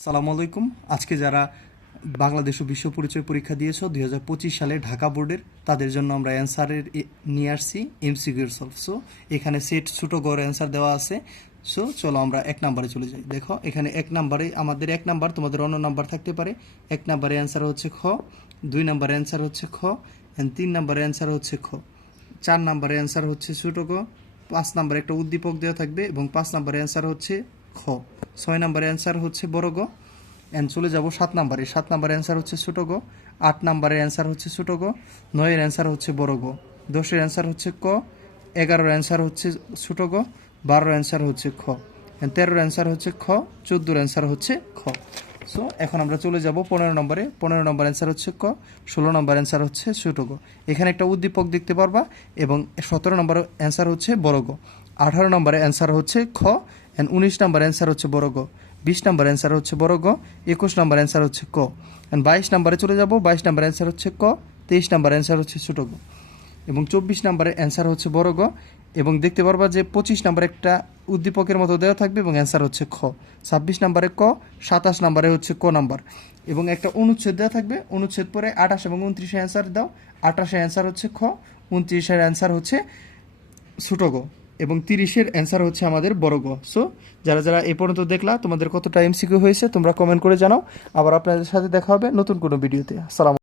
সালামু আলাইকুম। আজকে যারা বাংলাদেশ ও বিশ্ব পরিচয় পরীক্ষা দিয়েছো 2025 সালে ঢাকা বোর্ডের, তাদের জন্য আমরা অ্যান্সারের নিয়ে আসছি এমসিকিউ সলভ। সো এখানে সেট ছোটো গড় অ্যান্সার দেওয়া আছে। সো চলো আমরা এক নাম্বারে চলে যাই। দেখো এখানে এক নাম্বারে আমাদের এক নাম্বার, তোমাদের অন্য নাম্বার থাকতে পারে। এক নাম্বারে অ্যান্সার হচ্ছে খ, 2 নাম্বারে অ্যান্সার হচ্ছে খ, অ্যান্ড 3 নাম্বারে অ্যান্সার হচ্ছে খ, 4 নাম্বারে অ্যান্সার হচ্ছে ছোটো গ, 5 নাম্বারে একটা উদ্দীপক দেওয়া থাকবে এবং 5 নাম্বারে অ্যান্সার হচ্ছে খ, 6 নাম্বারে অ্যান্সার হচ্ছে বড় গ। অ্যান্ড চলে যাব 7 নাম্বারে। 7 নাম্বারের অ্যান্সার হচ্ছে ছোটো গ, 8 নাম্বারের অ্যান্সার হচ্ছে ছোটো গ, 9-এর অ্যান্সার হচ্ছে বড় গ, 10-এর অ্যান্সার হচ্ছে ক, 11-এর অ্যান্সার হচ্ছে ছোটো গ, 12-এর অ্যান্সার হচ্ছে খ, 13-এর অ্যান্সার হচ্ছে খ, 14-এর অ্যান্সার হচ্ছে খ। সো এখন আমরা চলে যাব 15 নম্বরে। 15 নম্বর অ্যান্সার হচ্ছে ক, 16 নম্বর অ্যান্সার হচ্ছে ছোটো গ। এখানে একটা উদ্দীপক দেখতে পারবা এবং 17 নম্বর অ্যান্সার হচ্ছে বড় গ, 18 নম্বরে অ্যান্সার হচ্ছে খ, অ্যান্ড 19 নম্বর অ্যান্সার হচ্ছে বড় গ, 20 নম্বর অ্যান্সার হচ্ছে বড় গ, 21 নম্বর অ্যান্সার হচ্ছে ক, অ্যান্ড 22 নম্বরে চলে যাব। 22 নম্বর অ্যান্সার হচ্ছে ক, 23 নম্বর অ্যান্সার হচ্ছে ছোটো গ, এবং 24 নম্বরের অ্যান্সার হচ্ছে বড় গ। এবং দেখতে পারবা যে 25 নম্বর একটা উদ্দীপকের মতো দেওয়া থাকবে এবং অ্যান্সার হচ্ছে খ, 26 নম্বরে ক, 27 নম্বরে হচ্ছে ক নাম্বার, এবং একটা অনুচ্ছেদ দেওয়া থাকবে। অনুচ্ছেদ পরে 28 এবং 29-এর অ্যান্সার দাও। 28-এর অ্যান্সার হচ্ছে খ, 29-এর অ্যান্সার হচ্ছে ছোটো গ, এবং 30-এর অ্যান্সার হচ্ছে আমাদের বড় গ। সো যারা যারা এই পর্যন্ত দেখলা, তোমাদের কতটা এমসিকিউ হয়েছে তোমরা কমেন্ট করে জানাও। আবার আপনাদের সাথে দেখা হবে নতুন কোনো ভিডিওতে। আসসালাম।